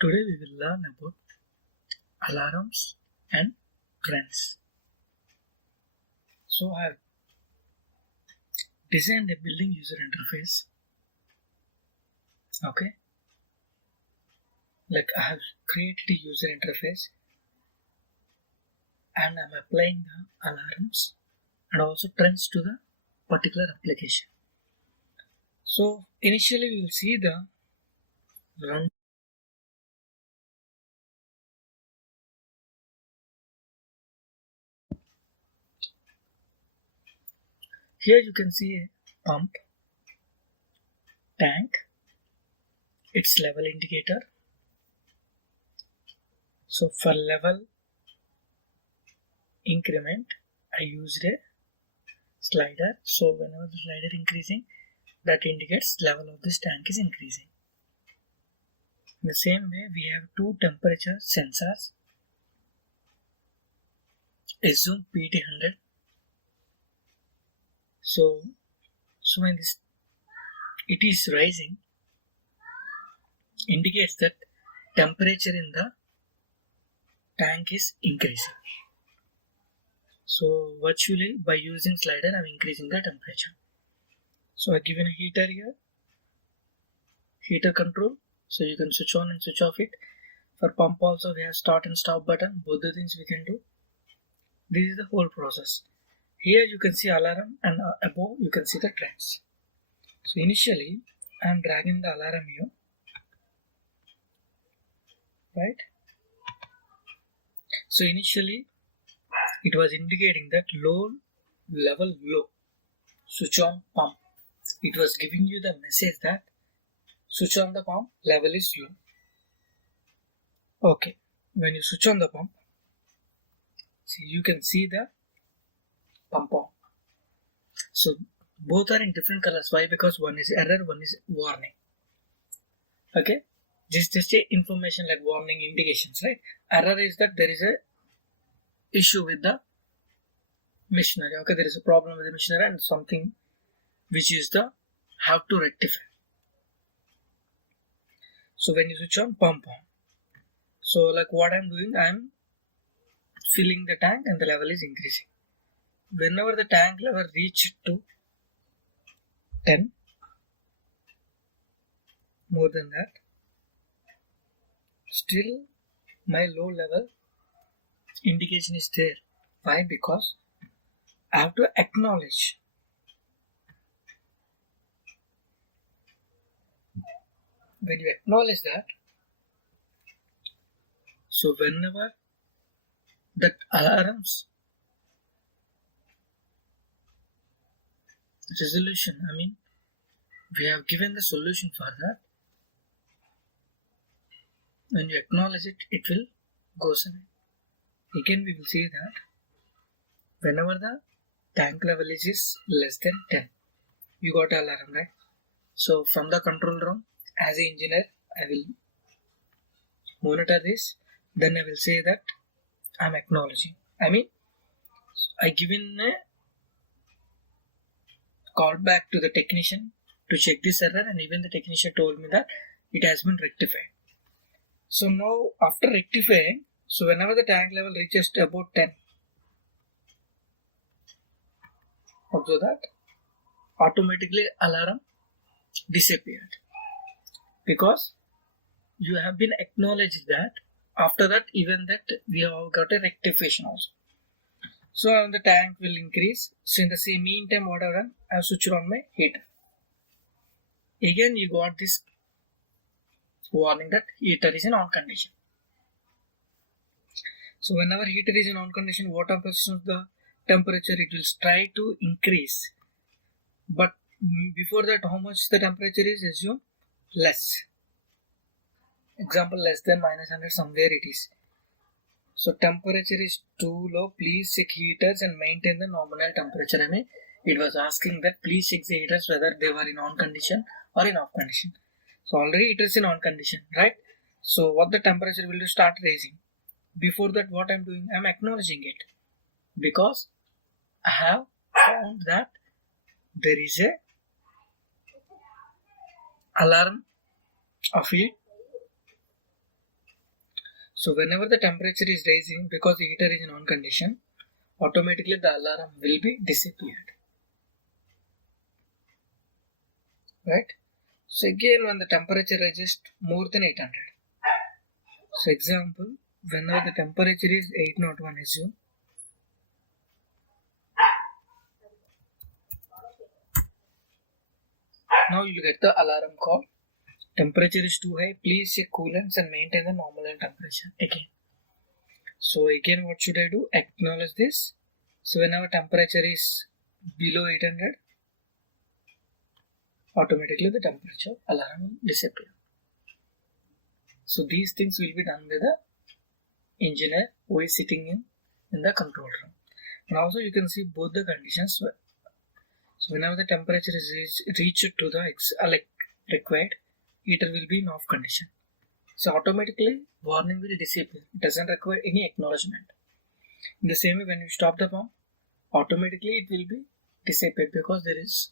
Today we will learn about alarms and trends. So I have designed a building user interface. Okay, like I have created a user interface and I'm applying the alarms and also trends to the particular application. So initially we will see the run. Here you can see a pump, tank, its level indicator. So for level increment, I used a slider. So whenever the slider increasing, that indicates level of this tank is increasing. In the same way, we have two temperature sensors, assume PT100. So when it is rising, indicates that temperature in the tank is increasing. So virtually by using slider, I'm increasing the temperature. So I've given a heater here, heater control. So you can switch on and switch off it. For pump also we have start and stop button. Both the things we can do. This is the whole process. Here you can see alarm and above you can see the trends. So initially I am dragging the alarm here, right? So initially it was indicating that low, switch on pump. It was giving you the message that switch on the pump, level is low. Okay, when you switch on the pump, see you can see the pump on. So both are in different colors. Why? Because one is error, one is warning. Okay, just a information like warning indications, right? Error is that there is a issue with the machinery. Okay, there is a problem with the machinery and something which is the have to rectify. So when you switch on pump on, so like what I'm doing, I'm filling the tank and the level is increasing. Whenever the tank level reach to 10, more than that, still my low level indication is there. Why? Because I have to acknowledge. When you acknowledge that, so whenever that alarms resolution, we have given the solution for that. When you acknowledge it, it will goes away. Again, we will see that whenever the tank level is less than 10, you got an alarm, right? So from the control room, as an engineer, I will monitor this. Then I will say that I'm acknowledging. I given a call back to the technician to check this error, and even the technician told me that it has been rectified. So now after rectifying, so whenever the tank level reaches to about 10, observe that automatically alarm disappeared, because you have been acknowledged that. After that, even that we have got a rectification also. So the tank will increase. So in the same meantime, what I've done, I've switched on my heater. Again, you got this warning that heater is in on condition. So whenever heater is in on condition, what happens to the temperature? It will try to increase. But before that, how much the temperature is? Assume less. Example, less than -100, somewhere it is. So temperature is too low. Please check heaters and maintain the nominal temperature. It was asking that please check the heaters whether they were in on condition or in off condition. So already it is in on condition, right? So what the temperature will start raising. Before that, what I'm doing, I'm acknowledging it, because I have found that there is a alarm of it So whenever the temperature is rising, because the heater is in on condition, automatically the alarm will be disappeared. Right? So again, when the temperature rises more than 800. So example, whenever the temperature is 801, assume. Now you get the alarm call. Temperature is too high. Please check coolants and maintain the nominal temperature again. So again, what should I do? Acknowledge this. So whenever temperature is below 800, automatically the temperature alarm will disappear. So these things will be done by the engineer who is sitting in the control room. And also you can see both the conditions. So whenever the temperature is reached to the required, heater will be in off condition. So automatically warning will disappear. It doesn't require any acknowledgement. In the same way, when you stop the pump, automatically it will be disappeared because there is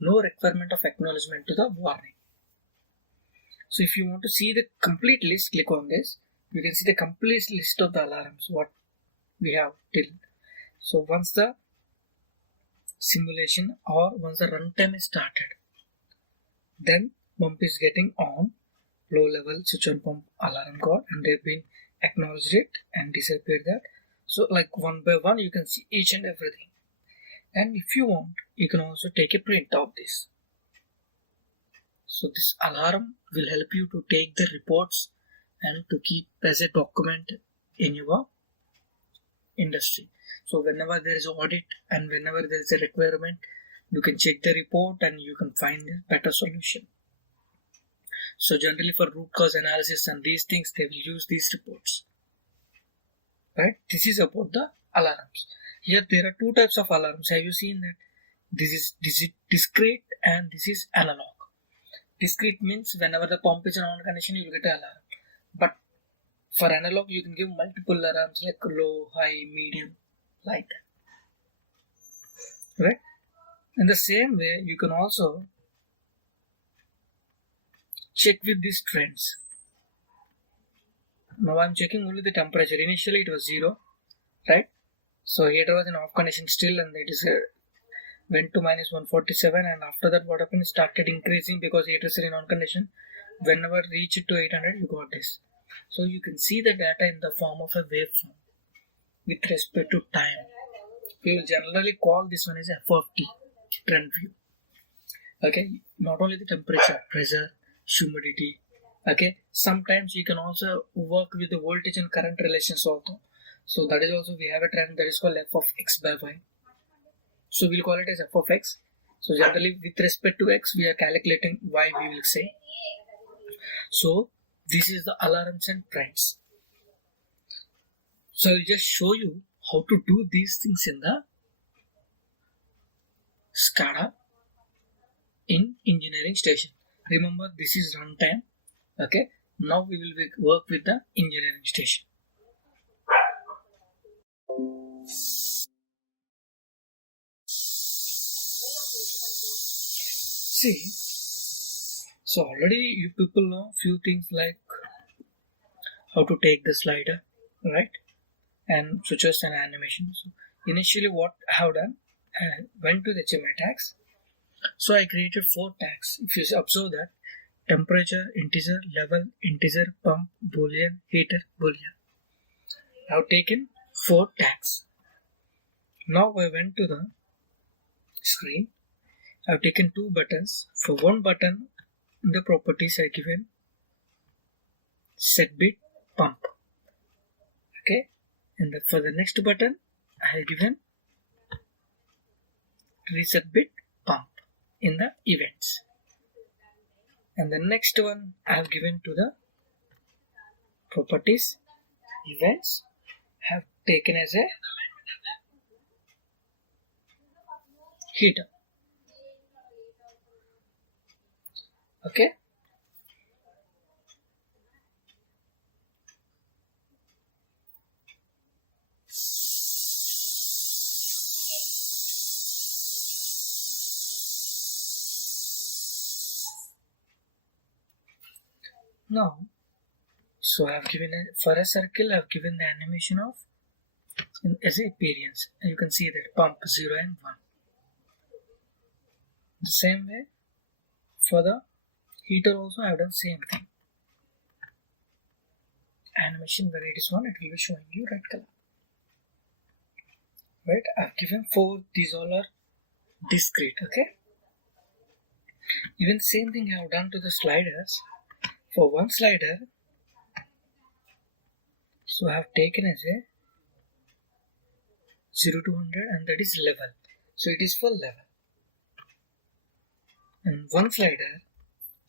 no requirement of acknowledgement to the warning. So if you want to see the complete list, click on this. You can see the complete list of the alarms what we have till. So once the simulation or once the runtime is started, then pump is getting on, low level switch on pump alarm got, and they've been acknowledged it and disappeared that. So like one by one you can see each and everything. And if you want, you can also take a print of this. So this alarm will help you to take the reports and to keep as a document in your industry. So whenever there is an audit and whenever there is a requirement, you can check the report and you can find a better solution. So generally for root cause analysis and these things, they will use these reports. Right? This is about the alarms. Here there are two types of alarms. Have you seen that? This is discrete and this is analog. Discrete means whenever the pump is in on condition, you will get an alarm. But for analog, you can give multiple alarms like low, high, medium, like that. Right? In the same way, you can also check with these trends. Now I'm checking only the temperature. Initially it was 0, right? So heater was in off condition still, and it is went to minus 147, and after that what happened, started increasing because heater is in on condition. Whenever reached to 800, you got this. So you can see the data in the form of a waveform with respect to time. We will generally call this one as f of t, trend view. Okay, not only the temperature, pressure, humidity. Okay, sometimes you can also work with the voltage and current relations also. So that is also, we have a trend that is called f of x by y. So we'll call it as f of x. So generally with respect to x, we are calculating y, we will say. So this is the alarms and trends. So I'll just show you how to do these things in the SCADA in engineering station. Remember, this is runtime. Okay, now we will work with the engineering station. See, so already you people know few things like how to take the slider, right? And switches and animations. So initially what I have done, I went to the HMI tags. So I created 4 tags. If you observe that, temperature, integer, level, integer, pump, boolean, heater, boolean. I have taken 4 tags. Now I went to the screen. I have taken 2 buttons. For one button, in the properties I given set bit pump. Okay, and for the next button I have given reset bit pump in the events. And the next one I have given to the properties events, have taken as a heater. Okay, now So I have given for a circle, I have given the animation of as a appearance. And you can see that pump 0 and 1. The same way for the heater also I have done same thing. Animation when it is 1, it will be showing you red color. Right, I have given 4. These all are discrete. Okay. Even same thing I have done to the sliders. For one slider, so I have taken as a 0 to 100 and that is level. So it is for level. And one slider,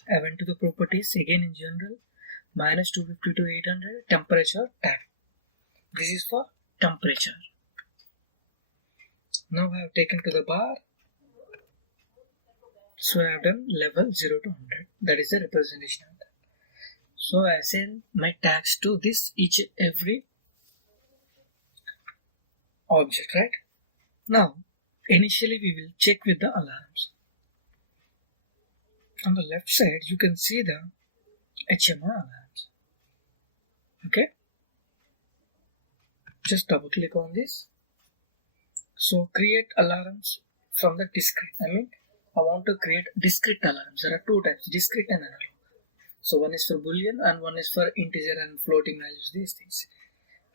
I went to the properties again in general, minus 250 to 800, temperature tag. This is for temperature. Now I have taken to the bar. So I have done level 0 to 100. That is the representation of that. So I assign my tags to this each every object, right? Now, initially we will check with the alarms. On the left side, you can see the HMI alarms. Okay? Just double click on this. So create alarms from the discrete. I want to create discrete alarms. There are two types, discrete and analog. So one is for boolean and one is for integer and floating values, these things.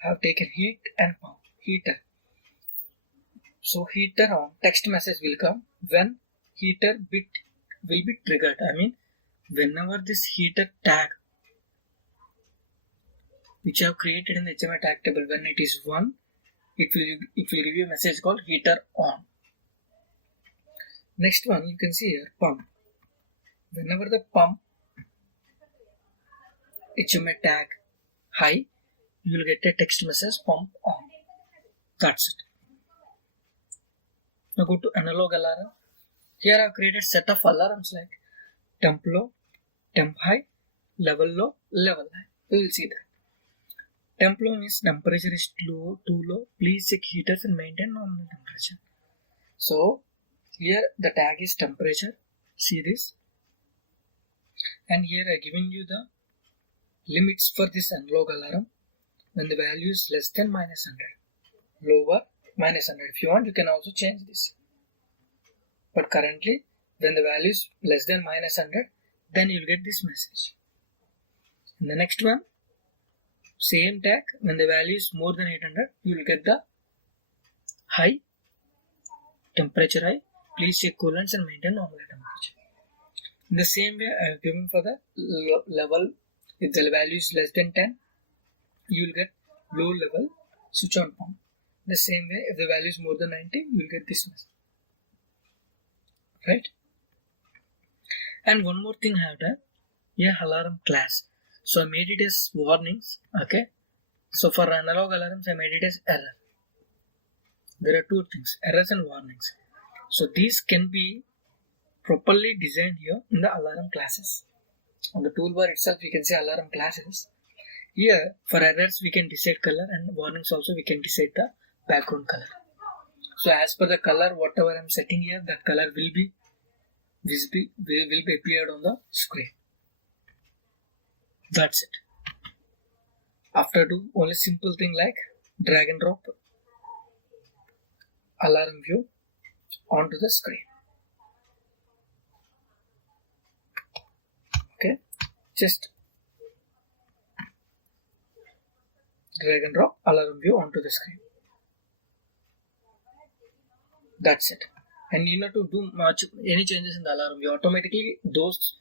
I have taken heat and pump. Heater. So heater on, text message will come when heater bit will be triggered. Whenever this heater tag which I have created in the HMI tag table, when it is 1, it will give you a message called heater on. Next one you can see here, pump. Whenever the pump HMI tag high, you will get a text message pump on. That's it. Now go to analog alarm. Here I have created set of alarms like temp low, temp high, level low, level high. You will see that. Temp low means temperature is too low. Please check heaters and maintain normal temperature. So here the tag is temperature. See this. And here I have given you the limits for this analog alarm. When the value is less than minus 100. Lower minus 100. If you want, you can also change this. But currently, when the value is less than minus 100, then you will get this message. And the next one, same tag, when the value is more than 800, you will get the high, temperature high. Please check coolants and maintain normal temperature. In the same way, I have given for the level, if the value is less than 10, you will get low level switch on pump. The same way, if the value is more than 90, you will get this message. Right? And one more thing I have done, here alarm class. So I made it as warnings. Okay. So for analog alarms, I made it as error. There are two things, errors and warnings. So these can be properly designed here in the alarm classes. On the toolbar itself, we can see alarm classes. Here, for errors, we can decide color, and warnings also we can decide the background color. So as per the color, whatever I am setting here, that color will be visible, will be appeared on the screen. That's it. After do only simple thing like drag and drop alarm view onto the screen. Okay, just drag and drop alarm view onto the screen. That's it. And you need to do any changes in the alarm view, automatically those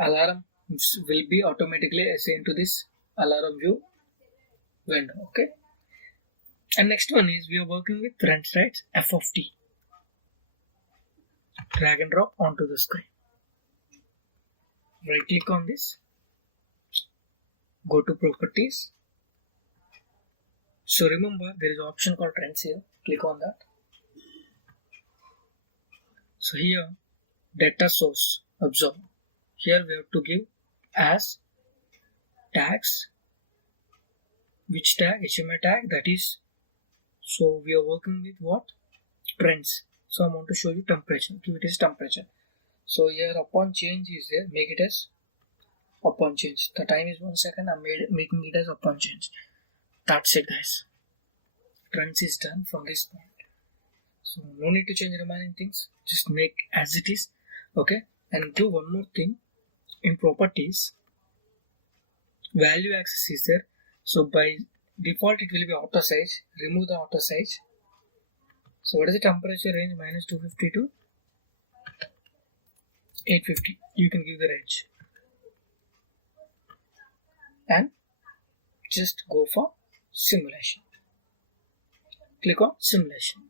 alarms will be automatically assigned to this alarm view window. Okay. And next one is we are working with friends, right? F of T. Drag and drop onto the screen. Right click on this. Go to properties. So remember there is an option called trends here. Click on that. So here data source, observe. Here we have to give as tags. Which tag? HMI tag, that is. So we are working with what? Trends. So I want to show you temperature. Give it as temperature. So here upon change is there, make it as upon change. The time is 1 second. I'm making it as upon change. That's it, guys. Trends is done from this point. So no need to change remaining things. Just make as it is. Okay. And do one more thing. In properties, value axis is there. So by default it will be auto size. Remove the auto size. So what is the temperature range? Minus 250 to 850. You can give the range. And just go for simulation. Click on simulation.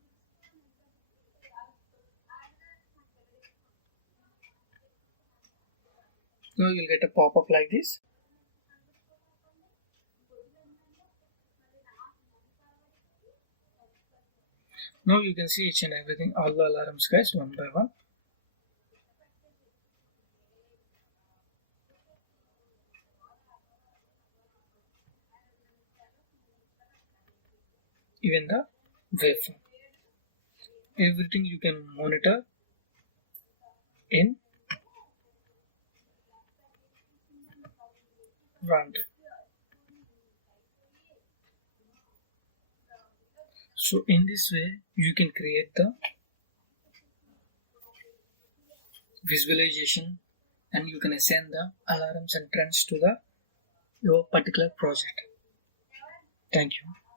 Now you'll get a pop-up like this. Now you can see each and everything, all the alarms, guys, one by one. Even the waveform. Everything you can monitor in runtime. So in this way, you can create the visualization and you can assign the alarms and trends to your particular project. Thank you.